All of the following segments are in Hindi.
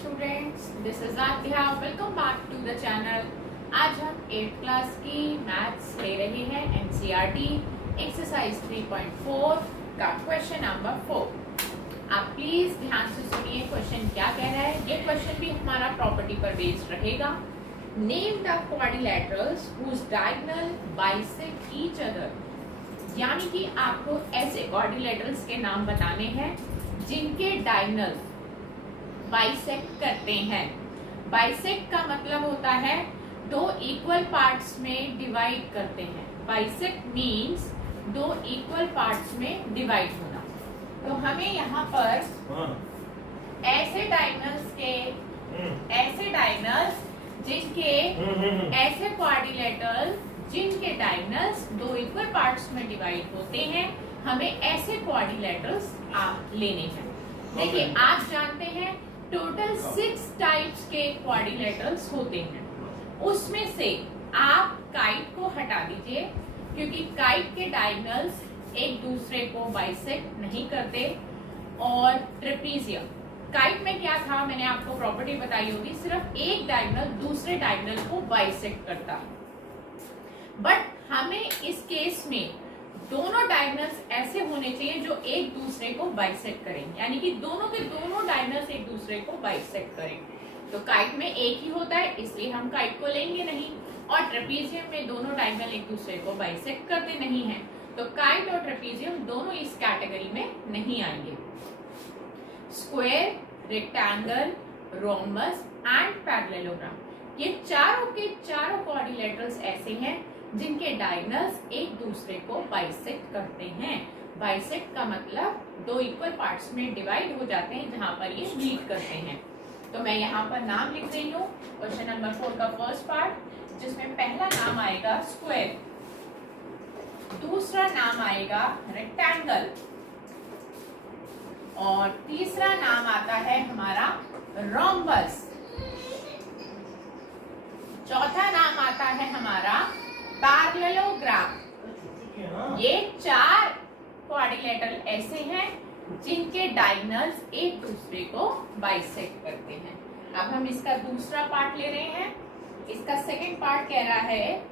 Students, this is Aadhya. Welcome back to the channel. आज हम 8th क्लास की मैथ्स ले रहे हैं एनसीईआरटी एक्सरसाइज 3.4 का क्वेश्चन नंबर 4। आप प्लीज ध्यान से सुनिए क्वेश्चन क्या कह रहा है। ये क्वेश्चन भी हमारा प्रॉपर्टी पर बेस्ड रहेगा। Name the quadrilaterals whose diagonal bisect each other, यानी कि आपको ऐसे क्वाड्रिलैटरल्स के नाम बताने हैं जिनके डायगोनल बाइसेक्ट करते हैं। बाइसेक्ट का मतलब होता है दो इक्वल पार्ट्स में डिवाइड करते हैं। बाइसेक्ट मींस दो इक्वल पार्ट्स में डिवाइड होना। तो हमें यहाँ पर ऐसे डायगोनल्स जिनके ऐसे क्वाड्रिलैटरल जिनके डायगोनल्स दो इक्वल पार्ट्स में डिवाइड होते हैं, हमें ऐसे क्वाड्रिलैटरल्स आप लेने हैं। देखिए, आप जानते हैं टोटल 6 टाइप्स के क्वाड्रिलैटरल्स होते हैं। उसमें से आप काइट को हटा दीजिए, क्योंकि काइट के डायगोनल्स एक दूसरे को बाइसेक्ट नहीं करते। और ट्रेपीजियम, काइट में क्या था, मैंने आपको प्रॉपर्टी बताई होगी, सिर्फ एक डायगोनल दूसरे डायगोनल को बाइसेक्ट करता। बट हमें इस केस में दोनों डायगोनल्स ऐसे होने चाहिए जो एक दूसरे को बाइसेक्ट करें, यानी कि दोनों के दोनों डायगोनल्स एक दूसरे को बाइसेक्ट करें। तो काइट में एक ही होता है, इसलिए हम काइट को लेंगे नहीं। और ट्रेपीजियम में दोनों डायगोनल एक दूसरे को बाइसेक्ट करते नहीं हैं, तो काइट और ट्रेपीजियम दोनों इस कैटेगरी में नहीं आएंगे। Square, rectangle, rhombus and parallelogram, ये चारों के चारों क्वाड्रिलैटरल्स ऐसे हैं जिनके डायगोनल्स एक दूसरे को बाइसेक्ट करते हैं। बाइसेक्ट का मतलब दो इक्वल पार्ट्स में डिवाइड हो जाते हैं जहां पर ये मीट करते हैं। तो मैं यहाँ पर नाम लिख रही हूँ क्वेश्चन नंबर 4 का फर्स्ट पार्ट, जिसमें पहला नाम आएगा स्क्वायर, दूसरा नाम आएगा रेक्टेंगल, और तीसरा नाम आता है हमारा रोम्बस, चौथा नाम आता है हमारा पैरेललोग्राम। ये 4 क्वाड्रिलैटरल ऐसे हैं जिनके डायगोनल्स एक दूसरे को बाइसेक्ट करते हैं। अब हम इसका दूसरा पार्ट ले रहे हैं। इसका सेकंड पार्ट कह रहा है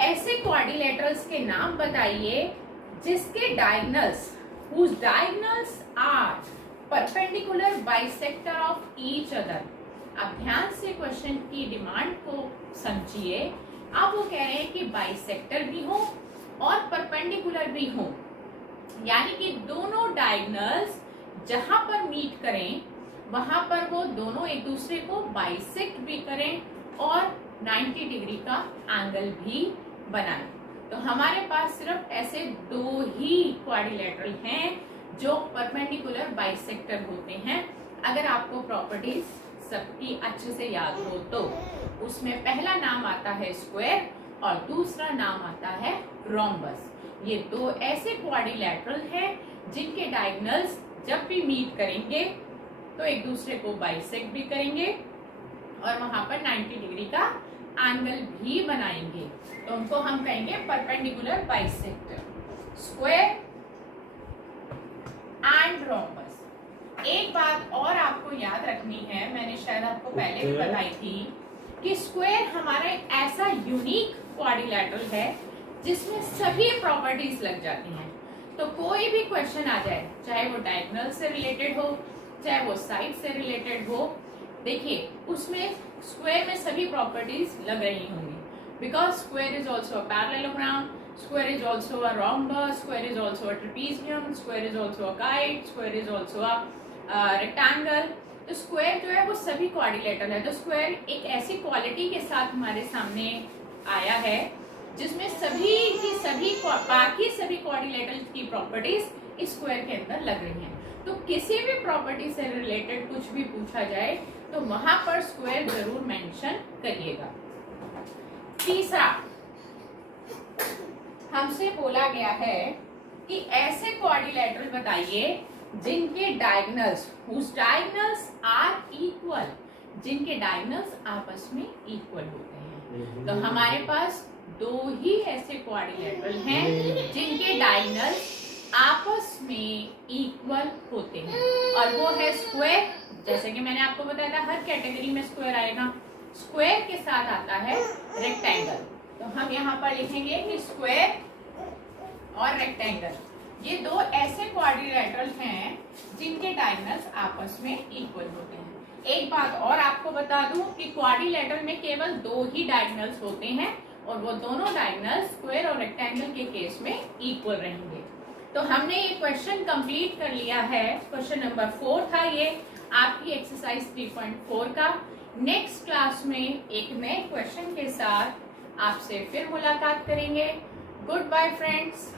ऐसे क्वाड्रिलैटरल्स के नाम बताइए जिसके diagonals whose diagonals are perpendicular bisector of each other। अब ध्यान से क्वेश्चन की डिमांड को समझिए। अब वो कह रहे हैं कि बाइसेक्टर भी हो और परपेंडिकुलर भी हो, यानी कि दोनों डायगोनल्स जहां पर मीट करें वहां पर वो दोनों एक दूसरे को बाइसेक्ट भी करें और 90 डिग्री का एंगल भी बनाएं। तो हमारे पास सिर्फ ऐसे दो ही क्वाड्रिलैटरल हैं जो परपेंडिकुलर बाइसेक्टर होते हैं। अगर आपको प्रॉपर्टीज सबकी अच्छे से याद हो तो उसमें पहला नाम आता है स्क्वायर और दूसरा नाम आता है रोम्बस। ये दो ऐसे क्वाड्रिलैटरल हैं जिनके डायगोनल्स जब भी मीट करेंगे तो एक दूसरे को बाइसेक्ट भी करेंगे और वहां पर 90 डिग्री का एंगल भी बनाएंगे। तो उनको हम कहेंगे perpendicular bisector, square and rhombus. एक बात और आपको याद रखनी है, मैंने शायद आपको पहले भी बताई थी कि स्क्वायर हमारा ऐसा यूनिक क्वाड्रिलैटरल है जिसमें सभी प्रॉपर्टीज लग जाती हैं। तो कोई भी क्वेश्चन आ जाए, चाहे वो डायगोनल से रिलेटेड हो, चाहे वो साइड से रिलेटेड हो, देखिए उसमें स्क्वायर में सभी प्रॉपर्टीज लग रही होंगी। Because square is also a parallelogram, square is also a rhombus, square is also a trapezium, square is also a kite, square is also a rectangle। तो स्क्वायर जो है वो सभी क्वाड्रिलैटरल है। तो स्क्वायर एक ऐसी क्वालिटी के साथ हमारे सामने आया है जिसमें सभी की सभी बाकी सभी क्वाड्रिलैटरल की प्रॉपर्टीज इस स्क्वायर के अंदर लग रही हैं। तो किसी भी प्रॉपर्टी से रिलेटेड कुछ भी पूछा जाए तो वहां पर स्क्वायर जरूर मेंशन करिएगा। तीसरा, हमसे बोला गया है कि ऐसे क्वाड्रिलैटरल बताइए जिनके diagonals whose diagonals are equal, जिनके डायगोनल्स आपस में इक्वल होते हैं। तो हमारे पास दो ही ऐसे क्वाड्रिलैटरल हैं जिनके डायगोनल्स आपस में इक्वल होते हैं, और वो है स्क्वायर जैसे कि मैंने आपको बताया था हर कैटेगरी में स्क्वायर आएगा, स्क्वायर के साथ आता है रेक्टेंगल। तो हम यहाँ पर लिखेंगे कि स्क्वायर और रेक्टेंगल ये दो ऐसे क्वाड्रिलेटरल हैं जिनके डायगोनल्स आपस में इक्वल होते हैं। एक बात और आपको बता दूं कि क्वाड्रिलेटरल में केवल दो ही डायगोनल्स होते हैं और वो दोनों डायगोनल्स स्क्वायर और रेक्टेंगल के केस में इक्वल रहेंगे। तो हमने ये क्वेश्चन कंप्लीट कर लिया है। क्वेश्चन नंबर 4 था ये आपकी एक्सरसाइज 3.4 का। नेक्स्ट क्लास में एक नए क्वेश्चन के साथ आपसे फिर मुलाकात करेंगे। Goodbye friends.